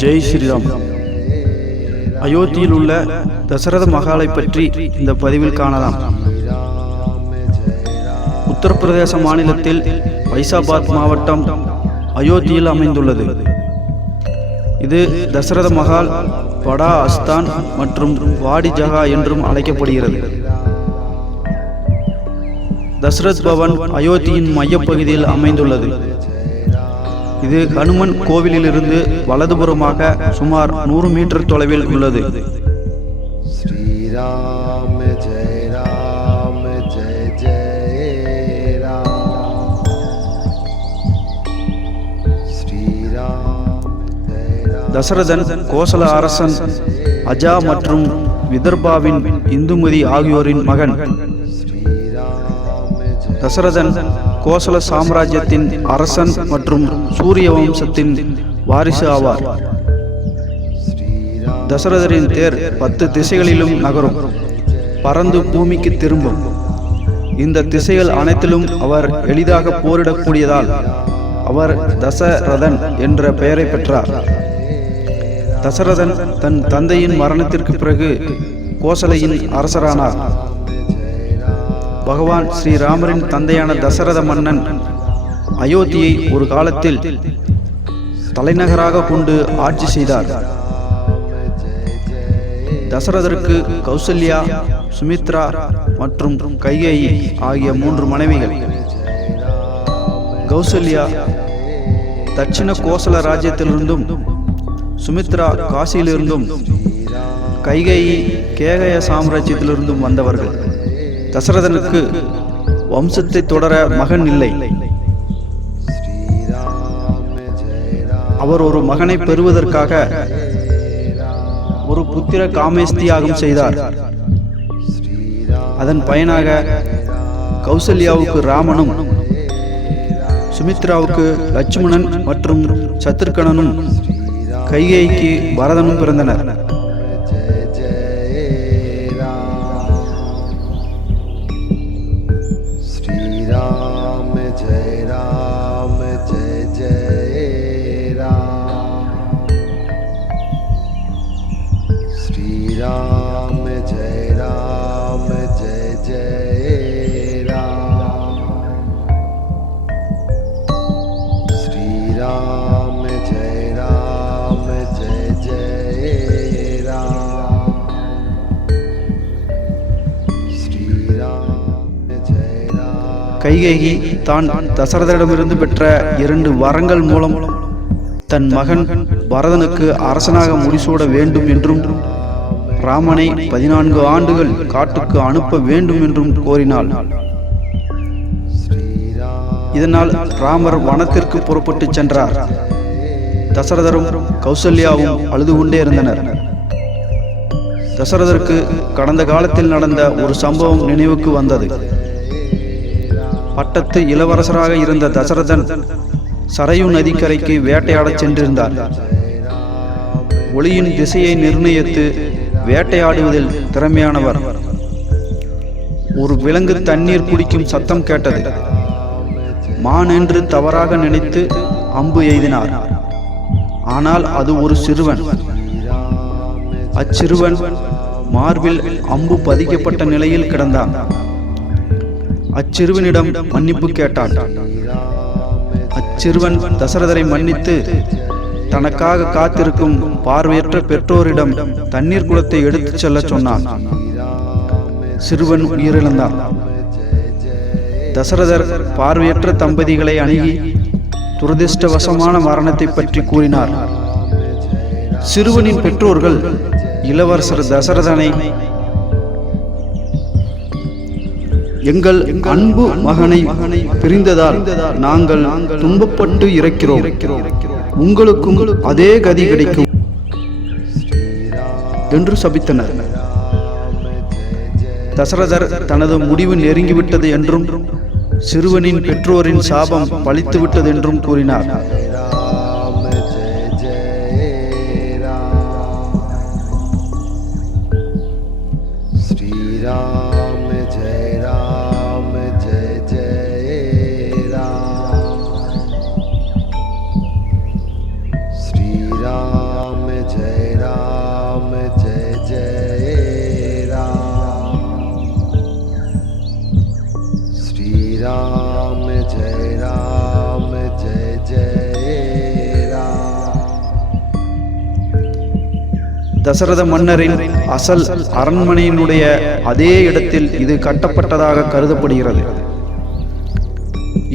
ஜெய் ஸ்ரீராம். அயோத்தியில் உள்ள தசரத மகாலை பற்றி இந்த பதிவில் காணலாம். உத்தரப்பிரதேச மாநிலத்தில் வைசாபாத் மாவட்டம் அயோத்தியில் அமைந்துள்ளது. இது தசரத மகால் படா அஸ்தான் மற்றும் வாடி ஜஹா என்றும் அழைக்கப்படுகிறது. தசரத் பவன் அயோத்தியின் மையப்பகுதியில் அமைந்துள்ளது. இது ஹனுமன் கோவிலிலிருந்து வலதுபுறமாக சுமார் நூறு மீட்டர் தொலைவில் உள்ளது. ஸ்ரீராம் ஜெய ராம ஜெய ஜெய ராம் தசரதன் கோசல அரசன் அஜா மற்றும் விதர்பாவின் இந்துமதி ஆகியோரின் மகன். தசரதன் கோசல சாம்ராஜ்யத்தின் அரசன் மற்றும் சூரிய வம்சத்தின் வாரிசு ஆவார். தசரதரின் தேர் பத்து திசைகளிலும் நகரும். பறந்து பூமிக்கு திரும்பும். இந்த திசைகள் அனைத்திலும் அவர் எளிதாக போரிடக்கூடியதால் அவர் தசரதன் என்ற பெயரை பெற்றார். தசரதன் தன் தந்தையின் மரணத்திற்கு பிறகு கோசலையின் அரசரானார். பகவான் ஸ்ரீராமரின் தந்தையான தசரத மன்னன் அயோத்தியை ஒரு காலத்தில் தலைநகராக கொண்டு ஆட்சி செய்தார். தசரதருக்கு கௌசல்யா சுமித்ரா மற்றும் கைகேயி ஆகிய மூன்று மனைவிகள். கௌசல்யா தட்சிண கோசல ராஜ்யத்திலிருந்தும் சுமித்ரா காசியிலிருந்தும் கைகேயி கேகய சாம்ராஜ்யத்திலிருந்தும் வந்தவர்கள். தசரதனுக்கு வம்சத்தை தொடர மகன் இல்லை. அவர் ஒரு மகனை பெறுவதற்காக ஒரு புத்திர காமேஸ்தியாகம் செய்தார். அதன் பயனாக கௌசல்யாவுக்கு ராமனும் சுமித்ராவுக்கு லட்சுமணன் மற்றும் சத்ருகணனும் கைகேயிக்கு பரதனும் பிறந்தனர். கைகேகி தான் தசரதரிடமிருந்து பெற்ற இரண்டு வரங்கள் மூலம் தன் மகன் பரதனுக்கு அரசனாக முடிசூட வேண்டும் என்றும் ராமனை பதினான்கு ஆண்டுகள் காட்டுக்கு அனுப்ப வேண்டும் என்றும் கோரினாள். இதனால் ராமர் வனத்திற்கு புறப்பட்டு சென்றார். தசரதரும் கௌசல்யாவும் அழுது கொண்டே இருந்தனர். தசரதருக்கு கடந்த காலத்தில் நடந்த ஒரு சம்பவம் நினைவுக்கு வந்தது. பட்டத்து இளவரசராக இருந்த தசரதன் சரையு நதிக்கரைக்கு வேட்டையாடச் சென்றிருந்தார். ஒளியின் திசையை நிர்ணயித்து வேட்டையாடுவதில் திறமையானவர். ஒரு விலங்கு தண்ணீர் குடிக்கும் சத்தம் கேட்டது. மான் என்று தவறாக நினைத்து அம்பு எய்தினார். ஆனால் அது ஒரு சிறுவன். அச்சிறுவன் மார்பில் அம்பு பதிக்கப்பட்ட நிலையில் கிடந்தான். அச்சிறுவனிடம் மன்னிப்பு கேட்டான். அச்சிறுவன் தசரதரை மன்னித்து தனக்காக காத்திருக்கும் பார்வையற்ற பெற்றோரிடம் தண்ணீர் குளத்தை எடுத்துச் செல்லச் சொன்னான். சிறுவன் உயிரிழந்தான். தசரதர் பார்வையற்ற தம்பதிகளை அணுகி துரதிர்ஷ்டவசமான மரணத்தை பற்றி கூறினார். சிறுவனின் பெற்றோர்கள் இளவரசர் தசரதனை எங்கள் அன்பு மகனை பிரிந்ததால் நாங்கள் துன்பப்பட்டு இறக்கிறோம். உங்களுக்கும் அதே கதி கிடைக்கும். என்று சபித்தனர். தசரதர் தனது முடிவு நெருங்கிவிட்டது என்றும் சிறுவனின் பெற்றோரின் சாபம் பழித்துவிட்டது என்றும் கூறினார். राम जय राम जय जय राम श्री राम जय राम जय जय राम தசரத மன்னரின் அசல் அரண்மனையினுடைய அதே இடத்தில் இது கட்டப்பட்டதாக கருதப்படுகிறது.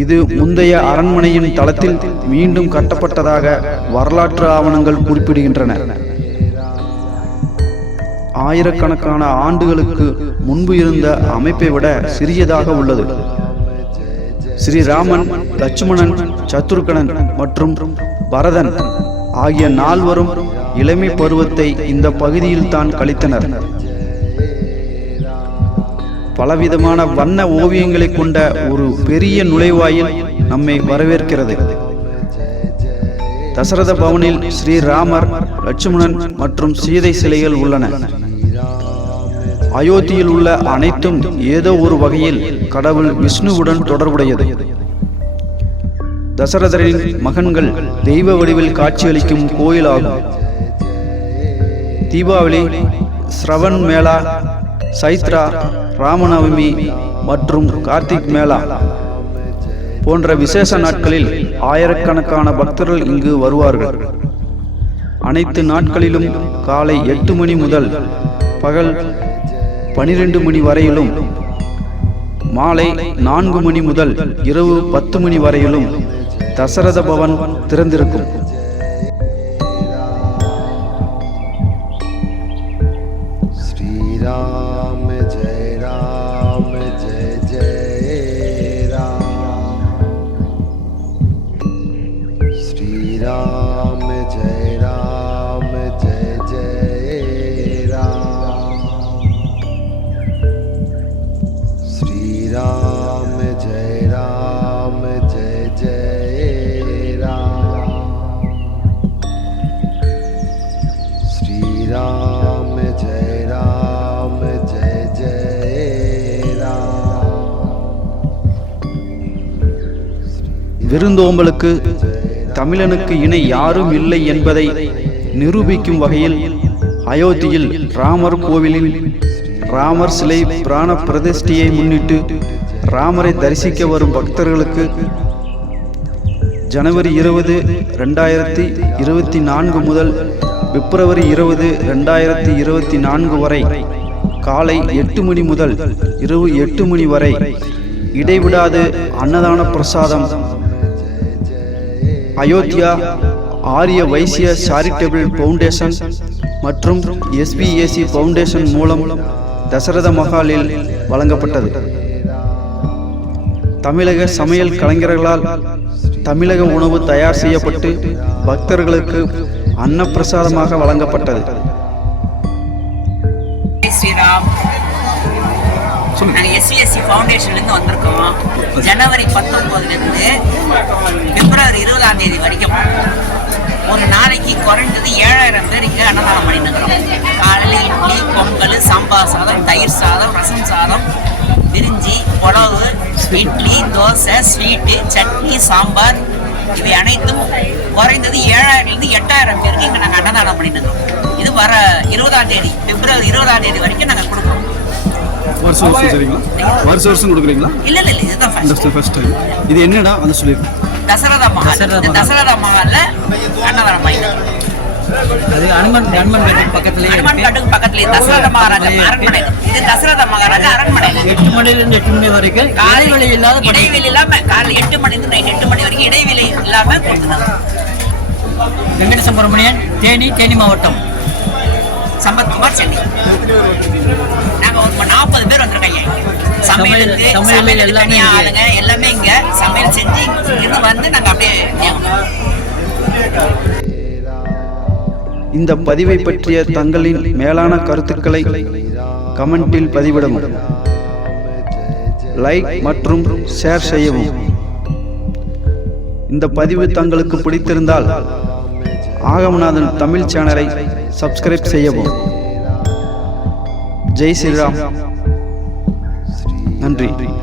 இது முந்தைய அரண்மனையின் தளத்தில் மீண்டும் கட்டப்பட்டதாக வரலாற்று ஆவணங்கள் குறிப்பிடுகின்றன. ஆயிரக்கணக்கான ஆண்டுகளுக்கு முன்பு இருந்த அமைப்பை விட சிறியதாக உள்ளது. ஸ்ரீராமன் லட்சுமணன் சத்ருகனன் மற்றும் பரதன் ஆகிய நால்வரும் இளமை பருவத்தை இந்த பகுதியில் தான் கழித்தனர். பலவிதமான வண்ண ஓவியங்களை கொண்ட ஒரு பெரிய நுழைவாயில் நம்மை வரவேற்கிறது. தசரத பவனில் ஸ்ரீராமர் லட்சுமணன் மற்றும் சீதை சிலைகள் உள்ளன. அயோத்தியில் உள்ள அனைத்தும் ஏதோ ஒரு வகையில் கடவுள் விஷ்ணுவுடன் தொடர்புடையது. தசரதரின் மகன்கள் தெய்வ வடிவில் காட்சியளிக்கும் கோயிலாகும். தீபாவளி ஸ்ரவன் மேளா சைத்ரா ராமநவமி மற்றும் கார்த்திக் மேளா போன்ற விசேஷ நாட்களில் ஆயிரக்கணக்கான பக்தர்கள் இங்கு வருவார்கள். அனைத்து நாட்களிலும் காலை எட்டு மணி முதல் பகல் பனிரெண்டு மணி வரையிலும் மாலை நான்கு மணி முதல் இரவு பத்து மணி வரையிலும் தசரத பவன் திறந்திருக்கும். ஸ்ரீராம ஜெய விருந்தோம்பலுக்கு தமிழனுக்கு இணை யாரும் இல்லை என்பதை நிரூபிக்கும் வகையில் அயோத்தியில் ராமர் கோவிலில் ராமர் சிலை பிராண பிரதிஷ்டியை முன்னிட்டு ராமரை தரிசிக்க வரும் பக்தர்களுக்கு ஜனவரி இருபது ரெண்டாயிரத்தி இருபத்தி நான்கு முதல் பிப்ரவரி இருபது ரெண்டாயிரத்தி இருபத்தி நான்கு வரை காலை எட்டு மணி முதல் இரவு எட்டு மணி வரை இடைவிடாது அன்னதான பிரசாதம் அயோத்தியா ஆரிய வைசிய சாரிட்டபிள் ஃபவுண்டேஷன் மற்றும் எஸ்பிஏசி ஃபவுண்டேஷன் மூலம் தசரத மகாலில் வழங்கப்பட்டது. தமிழக சமையல் கலைஞர்களால் தமிழக உணவு தயார் செய்யப்பட்டு பக்தர்களுக்கு அன்னப்பிரசாதமாக வழங்கப்பட்டது. நாங்கள் எஸ்சிஎஸ்சி ஃபவுண்டேஷன்லேருந்து வந்திருக்கோம். ஜனவரி பத்தொம்போதுலேருந்து பிப்ரவரி இருபதாம் தேதி வரைக்கும் ஒரு நாளைக்கு குறைஞ்சது ஏழாயிரம் பேர் இங்கே அன்னதானம் பண்ணிட்டு இருக்கிறோம் காலையில் இட்லி பொங்கல் சாம்பார் சாதம் தயிர் சாதம் ரசம் சாதம் பிரிஞ்சி புலவு இட்லி தோசை ஸ்வீட்டு சட்னி சாம்பார் இவை அனைத்தும் குறைந்தது ஏழாயிரம்லேருந்து எட்டாயிரம் பேருக்கு இங்கே நாங்கள் அன்னதானம் பண்ணிட்டு இருக்கோம் இது வர இருபதாம் தேதி பிப்ரவரி இருபதாம் தேதி வரைக்கும் நாங்கள் கொடுக்குறோம். வருஷம் வருஷம் சரிங்களா? வருஷம் வருஷம் கொடுக்குறீங்களா? இல்ல இல்ல இதுதான் first. ஃபர்ஸ்ட் டைம் இது என்னடா? அந்த சொல்லியிருக்கேன் தசரதா மஹால். தசரதா மஹால்ல பண்ணிட்டு அது அனுமன் அனுமன் பேட்டை பக்கத்துலயே இருக்கு. காட்டுக்கு பக்கத்துலயே தசரத மகாராஜா அரண்மனை. இது தசரத மகாராஜா அரண்மனை. எட்டு மணில இருந்து எட்டு மணி வரைக்கும் இடைவெளி இல்லாத இடைவெளி இல்லாம காலைல எட்டு மணி இருந்து நைட் எட்டு மணி வரைக்கும் இடைவெளி இல்லாம கொடுத்துருந்தாங்க வெங்கட சுப்பிரமணியன் தேனி தேனி மாவட்டம். சம்பத்குமார் சென்னை. நாங்க சமையலுக்கு சமையல் எல்லாமே. ஆளுங்க எல்லாமே இங்க. சமையல் செஞ்சு இருந்து வந்து நாங்க அப்படியே இந்த பதிவை பற்றிய தங்களின் மேலான கருத்துக்களை கமெண்டில் பதிவிடவும். லைக் மற்றும் ஷேர் செய்யவும். இந்த பதிவு தங்களுக்கு பிடித்திருந்தால் ஆகமநாதன் தமிழ் சேனலை சப்ஸ்கிரைப் செய்யவும். ஜெய் ஸ்ரீராம். நன்றி.